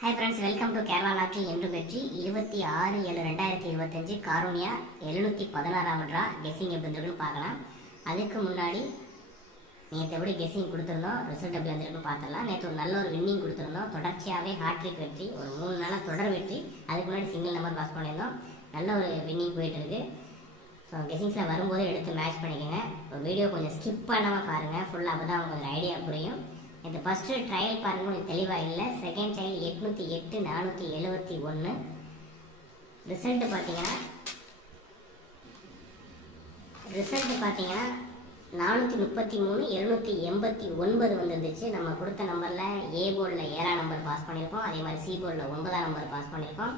Hi friends, welcome to Kerala lottery என்று வெற்றி 26/7/2025 காரூனியா 716 draw. Guessing எப்படி வந்துருக்குன்னு பார்க்கலாம். அதுக்கு முன்னாடி நேற்று எப்படி கெஸ்ஸிங் கொடுத்துருந்தோம், ரிசல்ட் எப்படி வந்துருக்குன்னு பார்த்துடலாம். நேற்று ஒரு நல்ல ஒரு வின்னிங் கொடுத்துருந்தோம். தொடர்ச்சியாகவே ஹாட்ரிக் வெற்றி, ஒரு 3 நாளாக தொடர் வெற்றி. அதுக்கு முன்னாடி சிங்கிள் நம்பர் பாஸ் பண்ணியிருந்தோம். நல்ல ஒரு வின்னிங் போயிட்டுருக்கு. ஸோ கெஸ்ஸிங்ஸில் வரும்போது எடுத்து மேட்ச் பண்ணிக்கோங்க. இப்போ வீடியோ கொஞ்சம் ஸ்கிப் பண்ணாமல் பாருங்கள் ஃபுல்லாக, அப்போ தான் உங்களுக்கு ஐடியா புரியும். இந்த ஃபஸ்ட்டு ட்ரையல் பாருங்கள், உங்களுக்கு தெளிவாக இல்லை. Second trial 808 471. ரிசல்ட்டு பார்த்தீங்கன்னா 433 289 வந்துருந்துச்சு. நம்ம கொடுத்த நம்பரில் ஏ போர்டில் 7ஆம் நம்பர் பாஸ் பண்ணியிருக்கோம். அதே மாதிரி சி போர்டில் 9ஆம் நம்பர் பாஸ் பண்ணியிருக்கோம்.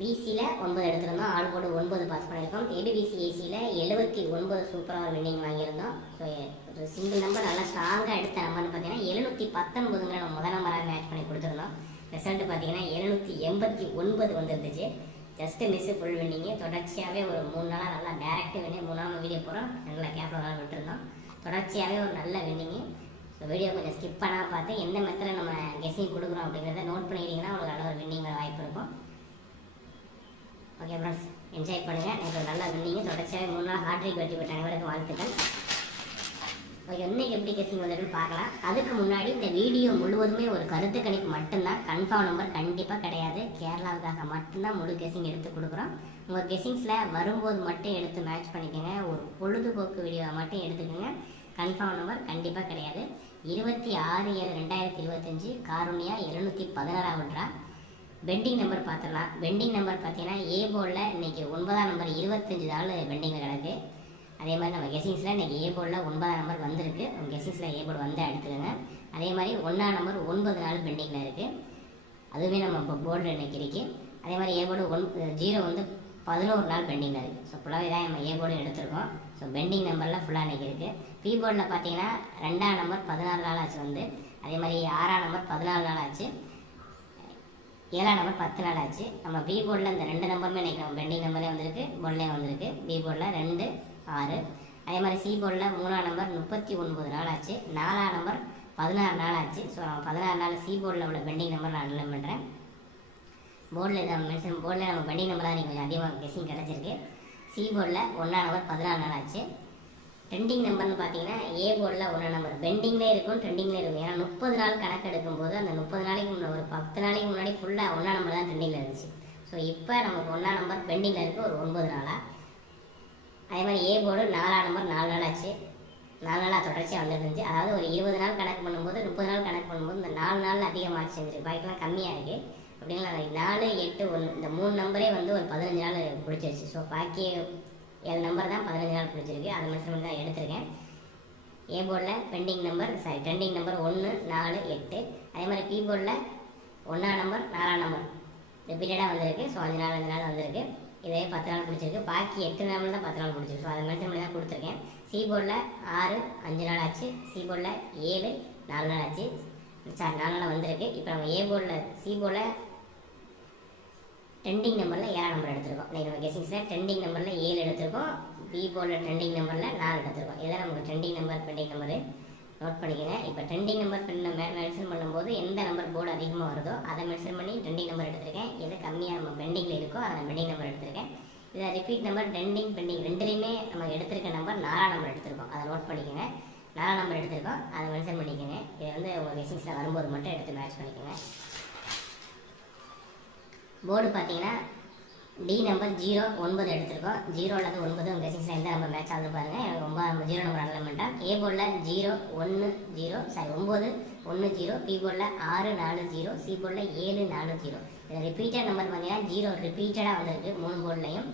பிசியில் 9 எடுத்திருந்தோம். ஆல் போர்டு 9 பாஸ் பண்ணியிருக்கோம். ஏபிபிசி ஏசியில் 79 சூப்பராக ஒரு வின்னிங் வாங்கியிருந்தோம். ஸோ ஒரு சிங்கிள் நம்பர் நல்லா ஸ்ட்ராங்காக எடுத்த நம்பர்னு பார்த்தீங்கன்னா 719 நம்ம முதல் நம்பராக மேட்ச் பண்ணி கொடுத்துருந்தோம். ரிசல்ட்டு பார்த்தீங்கன்னா 789 வந்துருந்துச்சு. Just miss full winning. தொடர்ச்சியாகவே ஒரு 3 நாளாக நல்லா டேரக்ட் வின்னிங். 3 நாள் வீடியோ போகிறோம், நல்லா கேப்பில் நாள் விட்டுருந்தோம். தொடர்ச்சியாகவே ஒரு நல்ல வின்னிங்கு. ஸோ வீடியோ கொஞ்சம் ஸ்கிப் பண்ணால் பார்த்து எந்த மெத்தடில் நம்ம கெஸ்ஸிங் கொடுக்குறோம் அப்படிங்கிறத நோட் பண்ணிக்கிட்டிங்கன்னா உங்களுக்கு நல்ல ஒரு வின்னிங் வாய்ப்பு இருக்கும். ஓகே ஃப்ரெண்ட்ஸ், என்ஜாய் பண்ணுங்கள். எனக்கு நல்லா வின்னிங்க. தொடர்ச்சியாக 3 நாள் ஹாட்ரிக் வெற்றி பெற்ற அனைவருக்கும் வாழ்த்துக்கள். ஓகே, இன்னைக்கு எப்படி கெஸ்ஸிங் வந்துருக்குன்னு பார்க்கலாம். அதுக்கு முன்னாடி இந்த வீடியோ முழுவதுமே ஒரு கருத்து கணிப்பு மட்டும்தான். கன்ஃபார்ம் நம்பர் கண்டிப்பாக கிடையாது. கேரளாவுக்காக மட்டும்தான் முழு கெஸ்ஸிங் எடுத்து கொடுக்குறோம். உங்கள் கெஸ்ஸிங்ஸில் வரும்போது மட்டும் எடுத்து மேட்ச் பண்ணிக்கோங்க. ஒரு பொழுதுபோக்கு வீடியோவை மட்டும் எடுத்துக்கோங்க. கன்ஃபார்ம் நம்பர் கண்டிப்பாக கிடையாது. 26/7/2025 காரூனியா 716 ட்ரா. பெண்டிங் நம்பர் பார்த்துடலாம். பெண்டிங் நம்பர் பார்த்தீங்கன்னா ஏ போர்டில் இன்றைக்கி 9ஆம் நம்பர் 25 நாள் பெண்டிங்கில் கிடக்கு. அதே மாதிரி நம்ம கெஸ்ஸிங்ஸில் இன்றைக்கி ஏ போர்டில் 9ஆம் நம்பர் வந்திருக்கு. உங்கள் கெஸ்ஸிங்ஸில் ஏ போர்டு வந்து எடுத்துக்கோங்க. அதே மாதிரி 1ஆம் நம்பர் 9 நாள் பெண்டிங்கில் இருக்குது. அதுவுமே நம்ம இப்போ போர்டில் இன்றைக்கி இருக்குது. அதே மாதிரி ஏ போர்டு 0 வந்து 11 நாள் பெண்டிங்கில் இருக்குது. ஸோ ஃபுல்லாகவே தான் நம்ம ஏ போர்டு எடுத்துருக்கோம். ஸோ பெண்டிங் நம்பரில் ஃபுல்லாக இன்றைக்கி இருக்குது. பி போர்டில் பார்த்தீங்கன்னா 2ஆம் நம்பர் 14 நாள் ஆச்சு வந்து. அதே மாதிரி 6ஆம் நம்பர் 14 நாள் ஆச்சு. 7ஆம் நம்பர் 10 நாள் ஆச்சு. நம்ம பி போர்டில் இந்த 2 நம்பருமே இன்றைக்கி நம்ம பெண்டிங் நம்பர்லேயே வந்திருக்கு, போர்ட்லேயும் வந்திருக்கு. பி போர்டில் 2, 6. அதே மாதிரி சி போர்டில் 3ஆம் நம்பர் 39 நாள் ஆச்சு. 4ஆம் நம்பர் 16 நாள் ஆச்சு. ஸோ 16 நாள் சி போர்டில் உள்ள பெண்டிங் நம்பர் நான் அனலைன் பண்ணுறேன். போர்டில் நம்ம மென்ஷன் போர்டில் நம்ம பெண்டிங் நம்பர் தான் நீங்கள் கொஞ்சம் அதிகமாக கெஸ்ஸிங் கிடச்சிருக்கு. சி போர்டில் 1ஆம் நம்பர் 14 நாள் ஆச்சு. ட்ரெண்டிங் நம்பர்னு பார்த்தீங்கன்னா ஏ போர்டில் 1ஆம் நம்பர் பெண்டிங்லேயே இருக்கும், ட்ரெண்டிங்லேயே இருக்கும். ஏன்னா 30 நாள் கணக்கு எடுக்கும்போது அந்த 30 நாளைக்கு முன்னாடி ஒரு 10 நாளைக்கு முன்னாடி ஃபுல்லாக 1ஆம் நம்பர் தான் ட்ரெண்டிங்கில் இருந்துச்சு. ஸோ இப்போ நமக்கு 1ஆம் நம்பர் பெண்டிங்கில் இருக்குது ஒரு 9 நாளாக. அதே மாதிரி ஏ போர்டு 4ஆம் நம்பர் 4 நாள் ஆச்சு. 4 நாளாக தொடர்ச்சியாக வந்துருந்துச்சு. அதாவது ஒரு 20 நாள் கணக்கு பண்ணும்போது 30 நாள் கணக்கு பண்ணும்போது இந்த 4 நாள் அதிகமாக செஞ்சிருக்கு. பாக்கிலாம் கம்மியாக இருக்குது. அப்படின்னா 4, 8, 1 இந்த 3 நம்பரே வந்து ஒரு 15 நாள் பிடிச்சிருச்சு. ஸோ பாக்கி 7 நம்பர் தான் 15 நாள் பிடிச்சிருக்கு. அதை மெஷர்மெண்ட் தான் எடுத்திருக்கேன். ஏ போர்டில் பெண்டிங் நம்பர் ட்ரெண்டிங் நம்பர் 1, 4, 8. அதே மாதிரி பி போர்டில் 1ஆம் நம்பர் 4ஆம் நம்பர் ரிப்பீட்டடாக வந்திருக்கு. ஸோ 5 நாள் வந்திருக்கு. இதே 10 நாள் பிடிச்சிருக்கு. பாக்கி 8 நாள் தான் 10 நாள் பிடிச்சிருக்கு. ஸோ அதை மெஷர்மெண்ட் தான் கொடுத்துருக்கேன். சி போர்டில் 6, 5 நாள் ஆச்சு. சி போர்டில் 7, 4 நாள் ஆச்சு. 4 நாள் வந்திருக்கு. இப்போ நம்ம ஏ போர்டில் சி போர்டில் ட்ரெண்டிங் நம்பரில் 7ஆம் நம்பர் எடுத்திருக்கோம். இன்றைக்கி நம்ம கெஸ்ஸிங்ஸில் ட்ரெண்டிங் நம்பரில் 7 எடுத்திருக்கோம். பி போர்டில் ட்ரெண்டிங் நம்பரில் 4 எடுத்திருக்கோம். இதுதான் நமக்கு trending number pending number. Note பண்ணிக்கோங்க. இப்போ ட்ரெண்டிங் நம்பர் மென்ஷன் பண்ணும்போது எந்த நம்பர் போர்டு அதிகமாக வருதோ அதை மென்ஷன் பண்ணி ட்ரெண்டிங் நம்பர் எடுத்திருக்கேன். எது கம்மியாக நம்ம பெண்டிங்கில் இருக்கோ அதை பெண்டிங் நம்பர் எடுத்திருக்கேன். இதை ரிப்பீட் நம்பர் ட்ரெண்டிங் பெண்டிங் ரெண்டுலேயுமே நம்ம எடுத்திருக்க நம்பர் 4ஆம் நம்பர் எடுத்திருக்கோம். அதை நோட் பண்ணிக்கோங்க. 4ஆம் நம்பர் எடுத்திருக்கோம், அதை மென்ஷன் பண்ணிக்கோங்க. இதை வந்து உங்கள் கெஸ்ஸிங்ஸில் வரும்போது மட்டும் எடுத்து மேட்ச் பண்ணிக்கோங்க. போர்டு பார்த்தீங்கன்னா டி நம்பர் 0, 9 எடுத்திருக்கோம். 0 அல்லது 9 உங்கள் கெஸ்ஸிங்ஸில் எந்த நம்பர் மேட்ச் ஆகுது பாருங்கள். எனக்கு 0 நம்பர் அனலைன்மெண்ட்டாக. ஏ போர்டில் 0, 1, 0 9, 1, 0. பி போர்டில் 6, 4, 0. சி போர்டில் 7, 4, 0. இதில் ரிப்பீட்டட் நம்பர் பார்த்தீங்கன்னா 0 ரிப்பீட்டடாக வந்திருக்கு 3 போர்ட்லையும்.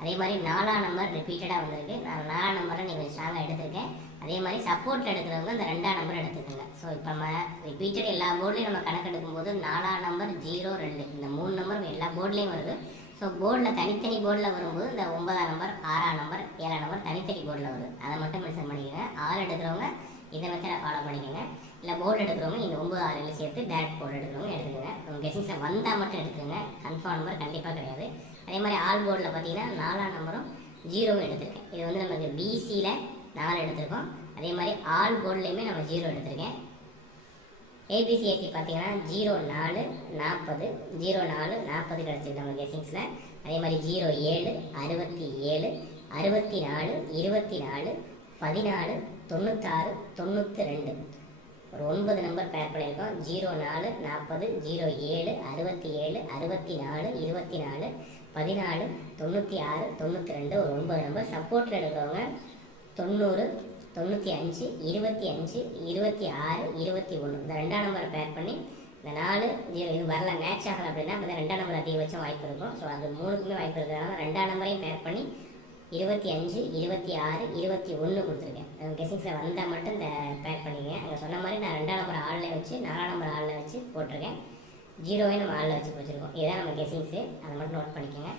அதே மாதிரி 4ஆம் நம்பர் ரிப்பீட்டடாக வந்திருக்கு. நான் 4ஆம் நம்பரை நீங்கள் ஸ்ட்ராங்காக எடுத்திருக்கேன். அதே மாதிரி சப்போர்ட்டில் எடுக்கிறவங்க இந்த 2ஆம் நம்பர் எடுத்துக்கோங்க. ஸோ இப்போ நம்ம ரிப்பீட்டட் எல்லா போர்ட்லையும் நம்ம கணக்கு எடுக்கும்போது 4ஆம் நம்பர் 0, 2 இந்த 3 நம்பர் எல்லா போர்ட்லேயும் வருது. ஸோ போர்டில் தனித்தனி போர்டில் வரும்போது இந்த 9ஆம் நம்பர், 6ஆம் நம்பர், 7ஆம் நம்பர் தனித்தனி போர்டில் வருது. அதை மட்டும் மென்ஷன் பண்ணிக்கோங்க. 6 எடுக்கிறவங்க இதை மெத்தடை ஃபாலோ பண்ணிக்கோங்க. இல்லை போர்டு எடுக்கிறவங்க இந்த 9, 6 சேர்த்து டேரக்ட் போர்டு எடுக்கிறவங்க எடுத்துக்கோங்க. உங்கள் கெஸ்ஸிங்ஸில் வந்தால் மட்டும் எடுத்துக்கோங்க. கன்ஃபார்ம் நம்பர் கண்டிப்பாக கிடையாது. அதே மாதிரி ஆல் போர்டில் பார்த்தீங்கன்னா 4ஆம் நம்பரும் 0வும் எடுத்திருக்கேன். இது வந்து நமக்கு பிசியில் 4 எடுத்திருக்கோம். அதே மாதிரி ஆல் போர்ட்லேயுமே நம்ம 0 எடுத்திருக்கேன். ஏபிசிஎஸ்சி பார்த்தீங்கன்னா 04 40 04 40 கிடச்சிருக்கு நம்ம கெஸிங்ஸில். அதே மாதிரி 07 67 64 24 14 96 92 ஒரு 9 நம்பர் பேர் பண்ணியிருக்கோம். 04 40 07 67 64 24 14 96 92 ஒரு 9 நம்பர். சப்போர்ட்டில் எடுக்கிறவங்க 90 95 25 26 21 இந்த 2ஆம் நம்பரை பேர் பண்ணி இந்த 4 0 இது வரல மேட்ச் ஆகலை அப்படின்னா அப்போ தான் 2ஆம் நம்பர் அதிகபட்சம் வாய்ப்பு இருக்கும். ஸோ அது 3க்குமே வாய்ப்பு இருக்கிறதுனால 2ஆம் நம்பரையும் பேர் பண்ணி 25 26 21 கொடுத்துருக்கேன். கெஸிங்ஸில் வந்தால் மட்டும் இந்த பேர் பண்ணிக்கங்க. அங்கே சொன்ன மாதிரி நான் 2ஆம் நம்பர் ஆளில் வச்சு 4ஆம் நம்பர் ஆளில் வச்சு போட்டிருக்கேன். 0வை நம்ம ஆளில் வச்சு வச்சுருக்கோம். இதுதான் நம்ம கெஸிங்ஸு, அதை மட்டும் நோட் பண்ணிக்கோங்க.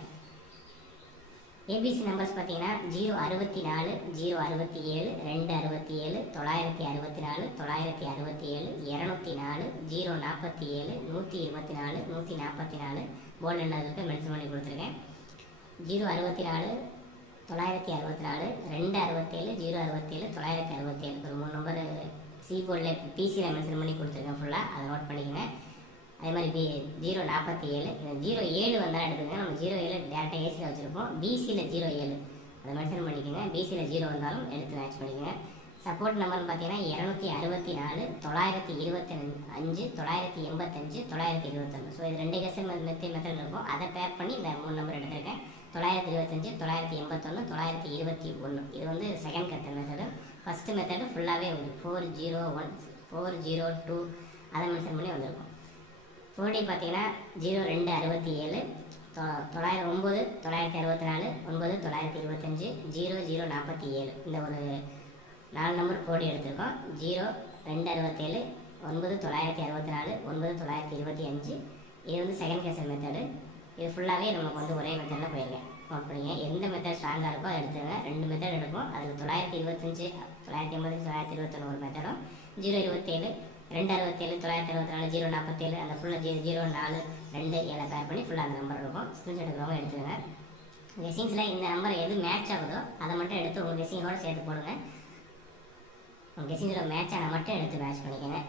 ஏபிசி நம்பர்ஸ் பார்த்தீங்கன்னா 064 067 267 964 967 204 047 124 144 போர்டில் என்னதுக்கு மென்ஷன் பண்ணி கொடுத்துருக்கேன். 064 964 267 067 967 ஒரு 3 நம்பர் சி போர்டில் பிசியில் மென்ஷன் பண்ணி கொடுத்துருக்கேன் ஃபுல்லாக, அதை நோட் பண்ணிக்கோங்க. அதே மாதிரி 047 07 வந்தால் எடுத்துக்கங்க. நம்ம 07 டேரெக்டாக ஏசியில் வச்சுருப்போம். பிசியில் 07 அதை மென்ஷன் பண்ணிக்கோங்க. பிசியில் 0 வந்தாலும் எடுத்து மேட்ச் பண்ணிக்கோங்க. சப்போர்ட் நம்பர்னு பார்த்தீங்கன்னா 264 925 985 921. ஸோ இது 2 கெஸ் மெத்தட் இருக்கும். அதை பேர் பண்ணி இந்த 3 நம்பர் எடுத்திருக்கேன். 925 981 921. இது வந்து செகண்ட் கத்த மெத்தடு. ஃபஸ்ட்டு மெத்தடு ஃபுல்லாகவே வந்து 401 402 அதை மென்ஷன் பண்ணி வந்திருக்கும். 4D பார்த்தீங்கன்னா 0267 909 964 9 925 0047 இந்த ஒரு 4 நம்பர் 4D எடுத்திருக்கோம். 0267 9 964 9 925 இது வந்து செகண்ட் கேசல் மெத்தடு. இது ஃபுல்லாகவே நமக்கு வந்து ஒரே மெத்தடில் போயிருக்கேன். நோட் பண்ணிங்க. எந்த மெத்தட் ஸ்ட்ராங்காக இருக்கோ அதை எடுத்துங்க. 2 மெத்தட் எடுப்போம். அதில் 925 980 921 ஒரு மெத்தடும் 027 267 964 047 அந்த ஃபுல்லாக 004 2 7 பேர் பண்ணி ஃபுல்லாக அந்த நம்பர் இருக்கும். ஸ்க்ரீன்ஷாட் எடுக்கிறவங்க எடுத்துக்கோங்க. கெஸிங்ஸில் இந்த நம்பர் எது மேட்ச் ஆகுதோ அதை மட்டும் எடுத்து உங்கள் கெஸிங்கோடு சேர்த்து போடுங்க. உங்கள் கெஸிங்கோட மேட்ச் ஆனால் மட்டும் எடுத்து மேட்ச் பண்ணிக்கோங்க,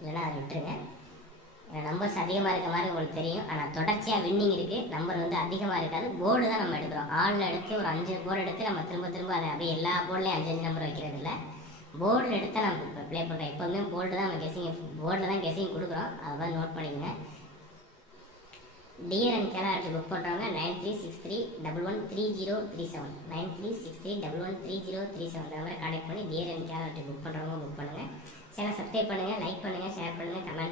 இல்லைன்னா அதை விட்டுருங்க. நம்பர்ஸ் அதிகமாக இருக்க மாதிரி உங்களுக்கு தெரியும், ஆனால் தொடர்ச்சியாக வின்னிங் இருக்குது. நம்பர் வந்து அதிகமாக இருக்காது. போர்டு தான் நம்ம எடுக்கிறோம். ஆளில் எடுத்து ஒரு 5 போர்டு எடுத்து நம்ம திரும்ப அதை அப்படியே எல்லா போர்ட்லேயும் 5 நம்பர் வைக்கிறது இல்லை. போர்டில் எடுத்தால் நம்ம இப்போ ப்ளே பண்ணுறோம். எப்போதுமே போர்டு தான் நம்ம கெஸிங் போர்டில் தான் கெஸிங் கொடுக்குறோம். அதை தான் நோட் பண்ணிக்கோங்க. டியர் அண்ட் கேலாரிட்டி புக் பண்ணுறவங்க 9363113037 9363113037 இந்த நம்பரை கான்டெக்ட் பண்ணி டியர் அண்ட் கேலாரிட்டி புக் பண்ணுறவங்க புக் பண்ணுங்கள். சேனல் சப்ஸ்கிரைப் பண்ணுங்கள், லைக் பண்ணுங்கள், ஷேர் பண்ணுங்கள், கமெண்ட்